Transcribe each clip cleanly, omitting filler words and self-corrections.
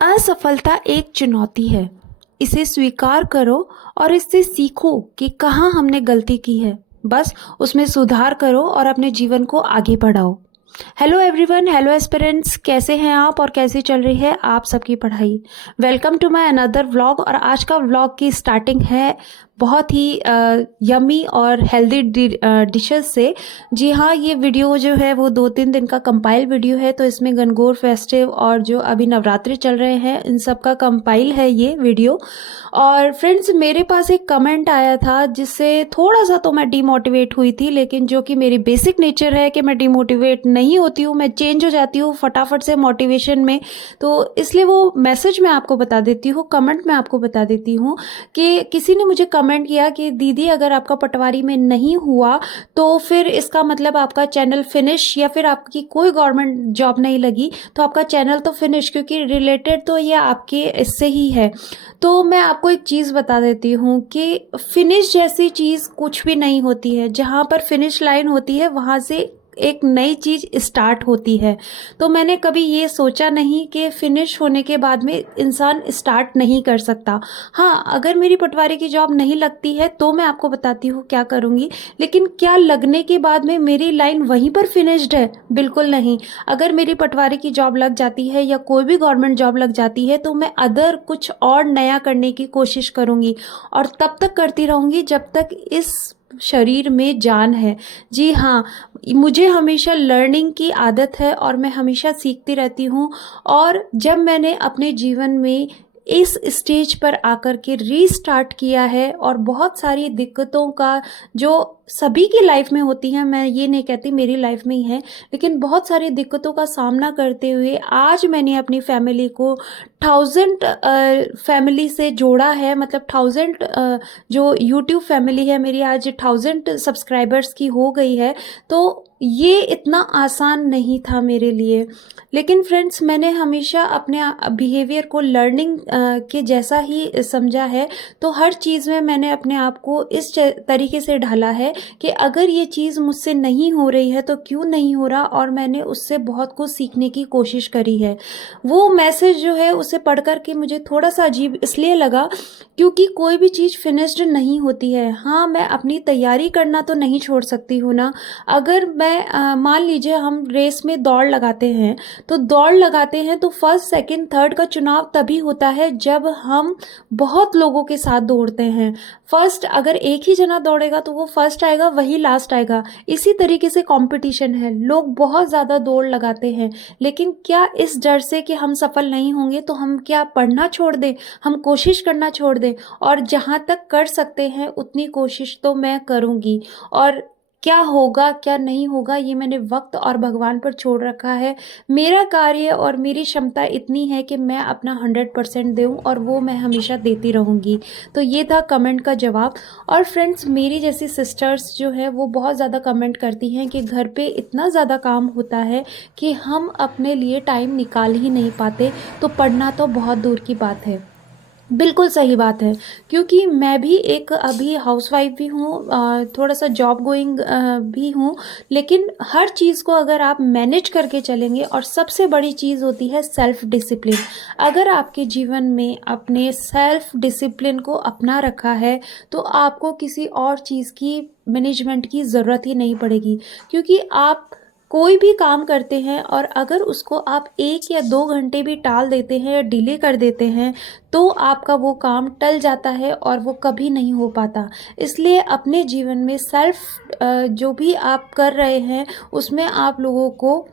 असफलता एक चुनौती है। इसे स्वीकार करो और इससे सीखो कि कहाँ हमने गलती की है। बस उसमें सुधार करो और अपने जीवन को आगे बढ़ाओ। हेलो एवरीवन, हेलो एस्पिरेंट्स, कैसे हैं आप और कैसे चल रही है आप सबकी पढ़ाई। Welcome to my another vlog. और आज का व्लॉग की स्टार्टिंग है बहुत ही यमी और हेल्दी डिशेस से। जी हाँ, ये वीडियो जो है वो 2-3 दिन का कंपाइल वीडियो है। तो इसमें गणगौर फेस्टिव और जो अभी नवरात्रि चल रहे हैं इन सब का कंपाइल है ये वीडियो। और फ्रेंड्स, मेरे पास एक कमेंट आया था जिससे थोड़ा सा तो मैं डिमोटिवेट हुई थी, लेकिन जो कि मेरी बेसिक नेचर है कि मैं डिमोटिवेट नहीं होती हूँ, मैं चेंज हो जाती हूँ फटाफट से मोटिवेशन में। तो इसलिए वो मैसेज मैं आपको बता देती हूँ, कमेंट मैं आपको बता देती हूँ कि किसी ने मुझे कमेंट किया कि दीदी अगर आपका पटवारी में नहीं हुआ तो फिर इसका मतलब आपका चैनल फिनिश, या फिर आपकी कोई गवर्नमेंट जॉब नहीं लगी तो आपका चैनल तो फिनिश, क्योंकि रिलेटेड तो ये आपके इससे ही है। तो मैं आपको एक चीज़ बता देती हूँ कि फिनिश जैसी चीज़ कुछ भी नहीं होती है। जहाँ पर फिनिश लाइन होती है वहाँ से एक नई चीज़ स्टार्ट होती है। तो मैंने कभी ये सोचा नहीं कि फिनिश होने के बाद में इंसान स्टार्ट नहीं कर सकता। हाँ, अगर मेरी पटवारी की जॉब नहीं लगती है तो मैं आपको बताती हूँ क्या करूँगी, लेकिन क्या लगने के बाद में मेरी लाइन वहीं पर फिनिश्ड है? बिल्कुल नहीं। अगर मेरी पटवारी की जॉब लग जाती है या कोई भी गवर्नमेंट जॉब लग जाती है तो मैं अदर कुछ और नया करने की कोशिश करूँगी, और तब तक करती रहूँगी जब तक इस शरीर में जान है। जी हाँ, मुझे हमेशा लर्निंग की आदत है और मैं हमेशा सीखती रहती हूँ। और जब मैंने अपने जीवन में इस स्टेज पर आकर के रीस्टार्ट किया है और बहुत सारी दिक्कतों का, जो सभी की लाइफ में होती हैं, मैं ये नहीं कहती मेरी लाइफ में ही है, लेकिन बहुत सारी दिक्कतों का सामना करते हुए आज मैंने अपनी फैमिली को 1000 फैमिली से जोड़ा है। मतलब 1000 जो यूट्यूब फैमिली है मेरी आज 1000 सब्सक्राइबर्स की हो गई है। तो ये इतना आसान नहीं था मेरे लिए, लेकिन फ्रेंड्स मैंने हमेशा अपने बिहेवियर को लर्निंग के जैसा ही समझा है। तो हर चीज़ में मैंने अपने आप को इस तरीके से ढाला है कि अगर ये चीज़ मुझसे नहीं हो रही है तो क्यों नहीं हो रहा, और मैंने उससे बहुत कुछ सीखने की कोशिश करी है। वो मैसेज जो है उसे पढ़ कर के मुझे थोड़ा सा अजीब इसलिए लगा क्योंकि कोई भी चीज़ फिनिश्ड नहीं होती है। हाँ, मैं अपनी तैयारी करना तो नहीं छोड़ सकती हूँ ना। अगर मैं मान लीजिए हम रेस में दौड़ लगाते हैं, तो दौड़ लगाते हैं तो फर्स्ट सेकंड थर्ड का चुनाव तभी होता है जब हम बहुत लोगों के साथ दौड़ते हैं। फर्स्ट अगर एक ही जना दौड़ेगा तो वो फर्स्ट आएगा, वही लास्ट आएगा। इसी तरीके से कंपटीशन है, लोग बहुत ज़्यादा दौड़ लगाते हैं, लेकिन क्या इस डर से कि हम सफल नहीं होंगे तो हम क्या पढ़ना छोड़ दें, हम कोशिश करना छोड़ दें? और जहाँ तक कर सकते हैं उतनी कोशिश तो मैं करूँगी। और क्या होगा क्या नहीं होगा ये मैंने वक्त और भगवान पर छोड़ रखा है। मेरा कार्य और मेरी क्षमता इतनी है कि मैं अपना 100% दूँ, और वो मैं हमेशा देती रहूँगी। तो ये था कमेंट का जवाब। और फ्रेंड्स, मेरी जैसी सिस्टर्स जो है वो बहुत ज़्यादा कमेंट करती हैं कि घर पे इतना ज़्यादा काम होता है कि हम अपने लिए टाइम निकाल ही नहीं पाते, तो पढ़ना तो बहुत दूर की बात है। बिल्कुल सही बात है, क्योंकि मैं भी एक अभी हाउसवाइफ भी हूँ, थोड़ा सा जॉब गोइंग भी हूँ। लेकिन हर चीज़ को अगर आप मैनेज करके चलेंगे, और सबसे बड़ी चीज़ होती है सेल्फ डिसिप्लिन। अगर आपके जीवन में अपने सेल्फ डिसिप्लिन को अपना रखा है तो आपको किसी और चीज़ की मैनेजमेंट की ज़रूरत ही नहीं पड़ेगी। क्योंकि आप कोई भी काम करते हैं और अगर उसको आप 1 या 2 घंटे भी टाल देते हैं या डिले कर देते हैं तो आपका वो काम टल जाता है और वो कभी नहीं हो पाता। इसलिए अपने जीवन में सेल्फ जो भी आप कर रहे हैं उसमें आप लोगों को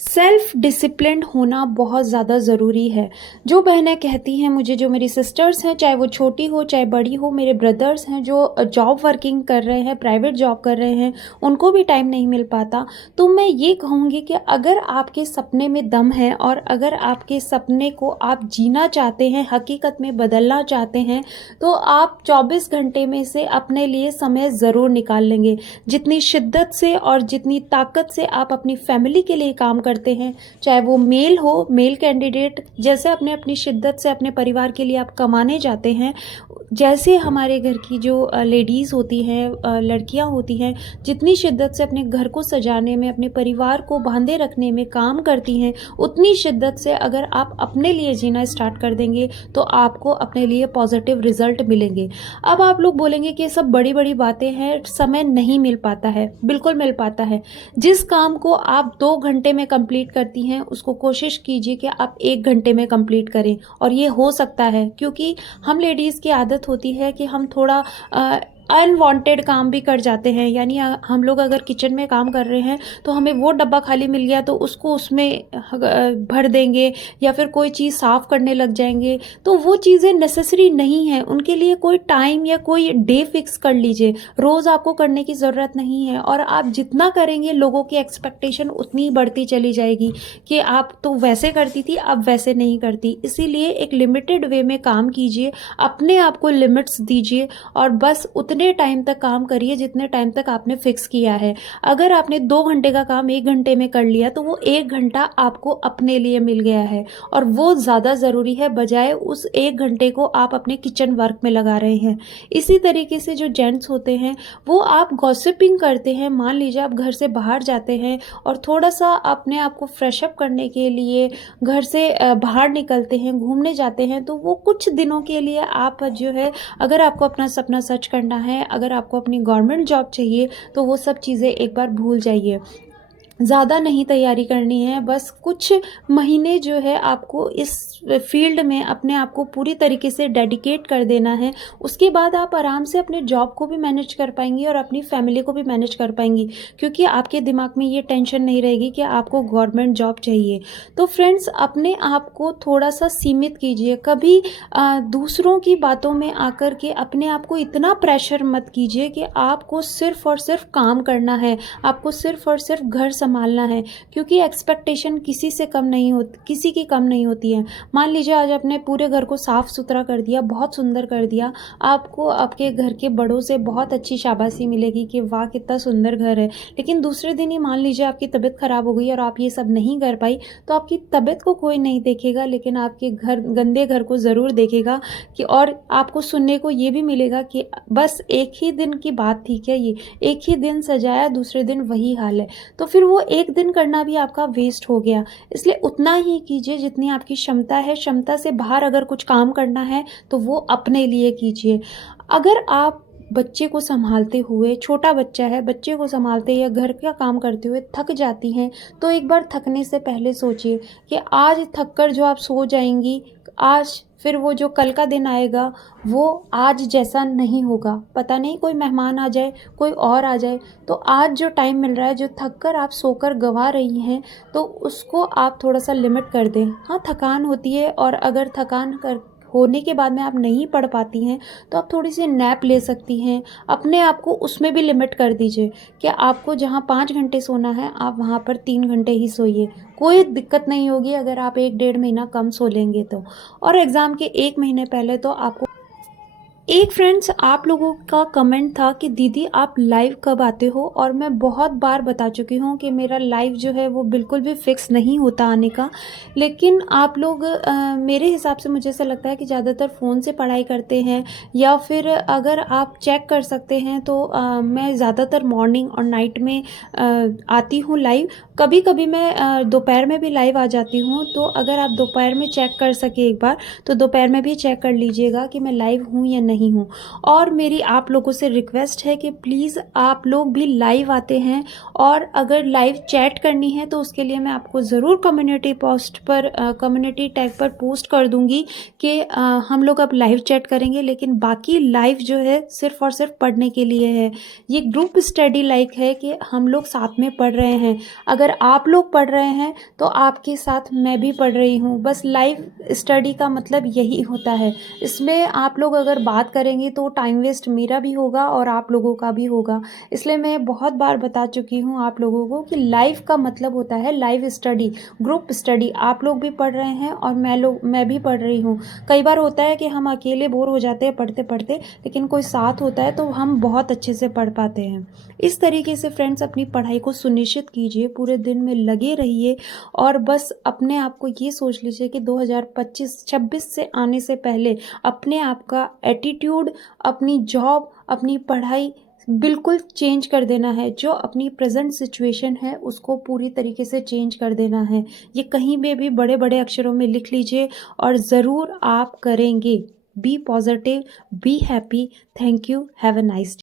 सेल्फ डिसिप्लिन्ड होना बहुत ज़्यादा ज़रूरी है। जो बहनें कहती हैं मुझे, जो मेरी सिस्टर्स हैं, चाहे वो छोटी हो चाहे बड़ी हो, मेरे ब्रदर्स हैं जो जॉब वर्किंग कर रहे हैं, प्राइवेट जॉब कर रहे हैं, उनको भी टाइम नहीं मिल पाता, तो मैं ये कहूँगी कि अगर आपके सपने में दम है और अगर आपके सपने को आप जीना चाहते हैं, हकीकत में बदलना चाहते हैं, तो आप 24 घंटे में से अपने लिए समय ज़रूर निकाल लेंगे। जितनी शिद्दत से और जितनी ताकत से आप अपनी फैमिली के लिए काम करते हैं, चाहे वो मेल हो, मेल कैंडिडेट, जैसे अपनी शिद्दत से अपने परिवार के लिए आप कमाने जाते हैं, जैसे हमारे घर की जो लेडीज़ होती हैं, लड़कियां होती हैं, जितनी शिद्दत से अपने घर को सजाने में, अपने परिवार को बांधे रखने में काम करती हैं, उतनी शिद्दत से अगर आप अपने लिए जीना स्टार्ट कर देंगे तो आपको अपने लिए पॉजिटिव रिजल्ट मिलेंगे। अब आप लोग बोलेंगे कि ये सब बड़ी बड़ी बातें हैं, समय नहीं मिल पाता है। बिल्कुल मिल पाता है। जिस काम को आप 2 घंटे में कंप्लीट करती हैं, उसको कोशिश कीजिए कि आप 1 घंटे में कंप्लीट करें। और ये हो सकता है, क्योंकि हम लेडीज़ की आदत होती है कि हम थोड़ा अनवांटेड काम भी कर जाते हैं। यानी हम लोग अगर किचन में काम कर रहे हैं तो हमें वो डब्बा खाली मिल गया तो उसको उसमें भर देंगे, या फिर कोई चीज़ साफ़ करने लग जाएंगे। तो वो चीज़ें नेसेसरी नहीं है। उनके लिए कोई टाइम या कोई डे फिक्स कर लीजिए। रोज़ आपको करने की ज़रूरत नहीं है, और आप जितना करेंगे लोगों की एक्सपेक्टेशन उतनी ही बढ़ती चली जाएगी कि आप तो वैसे करती थी, अब वैसे नहीं करती। इसीलिए एक लिमिटेड वे में काम कीजिए, अपने आप को लिमिट्स दीजिए, और बस उतने टाइम तक काम करिए जितने टाइम तक आपने फिक्स किया है। अगर आपने 2 घंटे का काम 1 घंटे में कर लिया तो वो 1 घंटा आपको अपने लिए मिल गया है, और वो ज़्यादा ज़रूरी है, बजाय उस 1 घंटे को आप अपने किचन वर्क में लगा रहे हैं। इसी तरीके से जो जेंट्स होते हैं, वो आप गॉसिपिंग करते हैं। मान लीजिए आप घर से बाहर जाते हैं और थोड़ा सा अपने आप को फ्रेश अप करने के लिए घर से बाहर निकलते हैं, घूमने जाते हैं, तो वो कुछ दिनों के लिए आप जो है, अगर आपको अपना सपना सच करना है, अगर आपको अपनी गवर्नमेंट जॉब चाहिए, तो वो सब चीज़ें एक बार भूल जाइए। ज़्यादा नहीं तैयारी करनी है, बस कुछ महीने जो है आपको इस फील्ड में अपने आप को पूरी तरीके से डेडिकेट कर देना है। उसके बाद आप आराम से अपने जॉब को भी मैनेज कर पाएंगी और अपनी फैमिली को भी मैनेज कर पाएंगी, क्योंकि आपके दिमाग में ये टेंशन नहीं रहेगी कि आपको गवर्नमेंट जॉब चाहिए। तो फ्रेंड्स, अपने आप को थोड़ा सा सीमित कीजिए। कभी दूसरों की बातों में आकर के अपने आप को इतना प्रेशर मत कीजिए कि आपको सिर्फ और सिर्फ काम करना है, आपको सिर्फ और सिर्फ घर संभालना है, क्योंकि एक्सपेक्टेशन किसी से कम नहीं होती, किसी की कम नहीं होती है। मान लीजिए आज आपने पूरे घर को साफ़ सुथरा कर दिया, बहुत सुंदर कर दिया, आपको आपके घर के बड़ों से बहुत अच्छी शाबाशी मिलेगी कि वाह कितना सुंदर घर है। लेकिन दूसरे दिन ही मान लीजिए आपकी तबीयत ख़राब हो गई और आप ये सब नहीं कर पाई, तो आपकी तबीयत को कोई नहीं देखेगा, लेकिन आपके घर, गंदे घर को ज़रूर देखेगा। कि और आपको सुनने को ये भी मिलेगा कि बस एक ही दिन की बात थी क्या, ये एक ही दिन सजाया, दूसरे दिन वही हाल है। तो फिर वो एक दिन करना भी आपका वेस्ट हो गया। इसलिए उतना ही कीजिए जितनी आपकी क्षमता है। क्षमता से बाहर अगर कुछ काम करना है तो वो अपने लिए कीजिए। अगर आप बच्चे को संभालते हुए, छोटा बच्चा है, बच्चे को संभालते या घर का काम करते हुए थक जाती हैं, तो एक बार थकने से पहले सोचिए कि आज थक कर जो आप सो जाएंगी, आज फिर वो जो कल का दिन आएगा वो आज जैसा नहीं होगा। पता नहीं कोई मेहमान आ जाए, कोई और आ जाए, तो आज जो टाइम मिल रहा है, जो थक कर आप सोकर गंवा रही हैं, तो उसको आप थोड़ा सा लिमिट कर दें। हाँ, थकान होती है, और अगर थकान कर होने के बाद में आप नहीं पढ़ पाती हैं तो आप थोड़ी सी नैप ले सकती हैं। अपने आप को उसमें भी लिमिट कर दीजिए कि आपको जहाँ 5 घंटे सोना है, आप वहाँ पर 3 घंटे ही सोइए। कोई दिक्कत नहीं होगी अगर आप 1 डेढ़ महीना कम सो लेंगे तो। और एग्ज़ाम के 1 महीने पहले तो आपको एक फ्रेंड्स, आप लोगों का कमेंट था कि दीदी आप लाइव कब आते हो, और मैं बहुत बार बता चुकी हूँ कि मेरा लाइव जो है वो बिल्कुल भी फिक्स नहीं होता आने का। लेकिन आप लोग मेरे हिसाब से मुझे ऐसा लगता है कि ज़्यादातर फ़ोन से पढ़ाई करते हैं, या फिर अगर आप चेक कर सकते हैं तो मैं ज़्यादातर मॉर्निंग और नाइट में आती हूँ लाइव। कभी कभी मैं दोपहर में भी लाइव आ जाती हूँ। तो अगर आप दोपहर में चेक कर सके एक बार, तो दोपहर में भी चेक कर लीजिएगा कि मैं लाइव हूँ या नहीं हूँ। और मेरी आप लोगों से रिक्वेस्ट है कि प्लीज़ आप लोग भी लाइव आते हैं, और अगर लाइव चैट करनी है तो उसके लिए मैं आपको ज़रूर कम्युनिटी पोस्ट पर, कम्युनिटी टैग पर पोस्ट कर दूँगी कि हम लोग अब लाइव चैट करेंगे। लेकिन बाकी लाइव जो है सिर्फ़ और सिर्फ पढ़ने के लिए है। ये ग्रुप स्टडी लाइक है कि हम लोग साथ में पढ़ रहे हैं। अगर आप लोग पढ़ रहे हैं तो आपके साथ मैं भी पढ़ रही हूँ। बस लाइव स्टडी का मतलब यही होता है। इसमें आप लोग अगर बात करेंगे तो टाइम वेस्ट मेरा भी होगा और आप लोगों का भी होगा। इसलिए मैं बहुत बार बता चुकी हूँ आप लोगों को कि लाइव का मतलब होता है लाइव स्टडी, ग्रुप स्टडी। आप लोग भी पढ़ रहे हैं और मैं भी पढ़ रही हूँ। कई बार होता है कि हम अकेले बोर हो जाते हैं पढ़ते पढ़ते, लेकिन कोई साथ होता है तो हम बहुत अच्छे से पढ़ पाते हैं। इस तरीके से फ्रेंड्स, अपनी पढ़ाई को सुनिश्चित कीजिए, पूरे दिन में लगे रहिए, और बस अपने आप को ये सोच लीजिए कि 2025-26 से आने से पहले अपने आप का एटीट्यूड एटीट्यूड, अपनी जॉब, अपनी पढ़ाई बिल्कुल चेंज कर देना है। जो अपनी प्रेज़ेंट सिचुएशन है उसको पूरी तरीके से चेंज कर देना है। ये कहीं पे भी बड़े-बड़े अक्षरों में लिख लीजिए और ज़रूर आप करेंगे। Be positive, be happy. Thank you. Have a nice day.